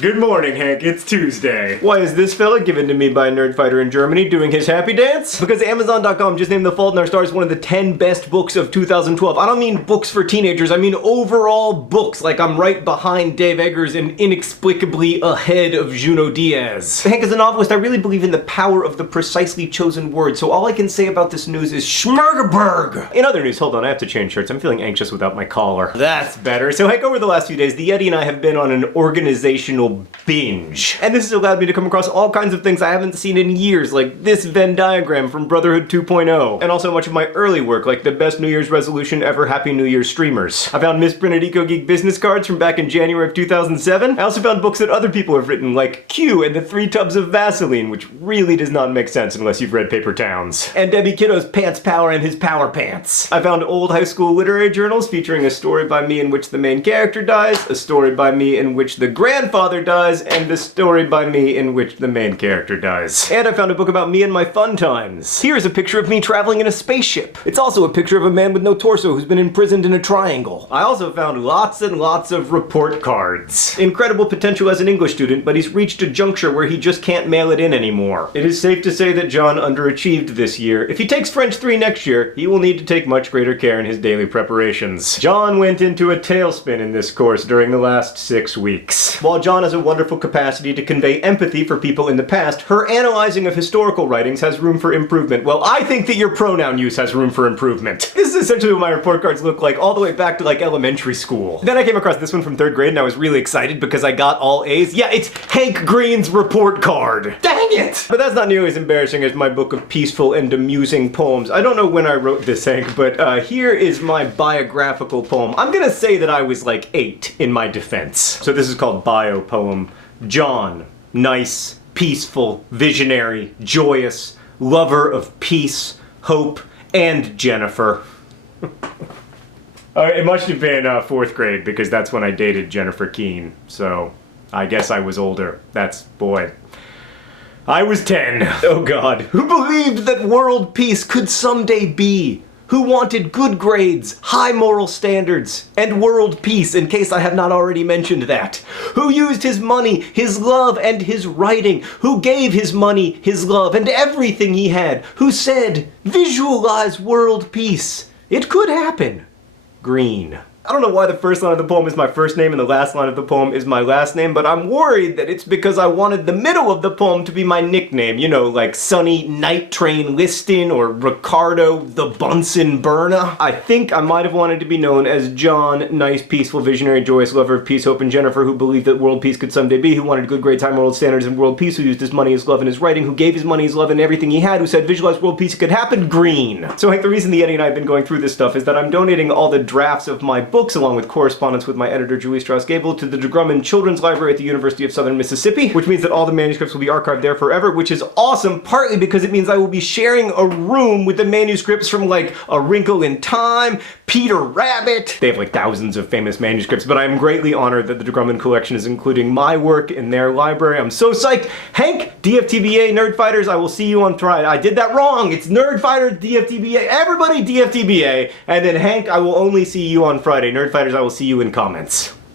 Good morning, Hank. It's Tuesday. Why is this fella given to me by a nerd fighter in Germany doing his happy dance? Because Amazon.com just named The Fault in Our Stars one of the 10 best books of 2012. I don't mean books for teenagers, I mean overall books. Like I'm right behind Dave Eggers and inexplicably ahead of Junot Diaz. Hank, as a novelist, I really believe in the power of the precisely chosen word, so all I can say about this news is Schmergerberg! In other news, hold on, I have to change shirts. I'm feeling anxious without my collar. That's better. So Hank, over the last few days, the Yeti and I have been on an organizational binge. And this has allowed me to come across all kinds of things I haven't seen in years, like this Venn diagram from Brotherhood 2.0, and also much of my early work, like the best New Year's resolution ever, Happy New Year streamers. I found misprinted EcoGeek business cards from back in January of 2007. I also found books that other people have written, like Q and the 3 Tubs of Vaseline, which really does not make sense unless you've read Paper Towns. And Debbie Kiddo's Pants Power and his Power Pants. I found old high school literary journals featuring a story by me in which the main character dies, a story by me in which the grandfather dies, and a story by me in which the main character dies. And I found a book about me and my fun times. Here's a picture of me traveling in a spaceship. It's also a picture of a man with no torso who's been imprisoned in a triangle. I also found lots and lots of report cards. Incredible potential as an English student, but he's reached a juncture where he just can't mail it in anymore. It is safe to say that John underachieved this year. If he takes French 3 next year, he will need to take much greater care in his daily preparations. John went into a tailspin in this course during the last 6 weeks. While John has a wonderful capacity to convey empathy for people in the past, her analyzing of historical writings has room for improvement. Well, I think that your pronoun use has room for improvement. This is essentially what my report cards look like all the way back to like elementary school. Then I came across this one from 3rd grade and I was really excited because I got all A's. Yeah, it's Hank Green's report card. Dang it! But that's not nearly as embarrassing as my book of peaceful and amusing poems. I don't know when I wrote this, Hank, but here is my biographical poem. I'm gonna say that I was like 8 in my defense. So this is called Bio Poem. John, nice, peaceful, visionary, joyous, lover of peace, hope, and Jennifer. It must have been 4th grade because that's when I dated Jennifer Keane, so I guess I was older. That's, boy. I was 10. Oh God. Who believed that world peace could someday be? Who wanted good grades, high moral standards, and world peace, in case I have not already mentioned that. Who used his money, his love, and his writing. Who gave his money, his love, and everything he had. Who said, visualize world peace. It could happen. Green. I don't know why the first line of the poem is my first name and the last line of the poem is my last name, but I'm worried that it's because I wanted the middle of the poem to be my nickname. You know, like Sonny Night Train Liston or Ricardo the Bunsen Burner. I think I might have wanted to be known as John, nice, peaceful, visionary, joyous, lover of peace, hope, and Jennifer, who believed that world peace could someday be, who wanted good grades, high moral standards, and world peace, who used his money, his love, and his writing, who gave his money, his love, and everything he had, who said visualize world peace, it could happen. Green. So like the reason the Yeti and I have been going through this stuff is that I'm donating all the drafts of my books along with correspondence with my editor Julie Strauss-Gable to the Grummond Children's Library at the University of Southern Mississippi, which means that all the manuscripts will be archived there forever, which is awesome, partly because it means I will be sharing a room with the manuscripts from like A Wrinkle in Time, Peter Rabbit. They have like thousands of famous manuscripts, but I am greatly honored that the Grummond Collection is including my work in their library. I'm so psyched. Hank, DFTBA, Nerd Fighters, I will see you on Friday. I did that wrong. It's Nerd Fighters, DFTBA, everybody DFTBA, and then Hank, I will only see you on Friday. Nerd Fighters, I will see you in comments.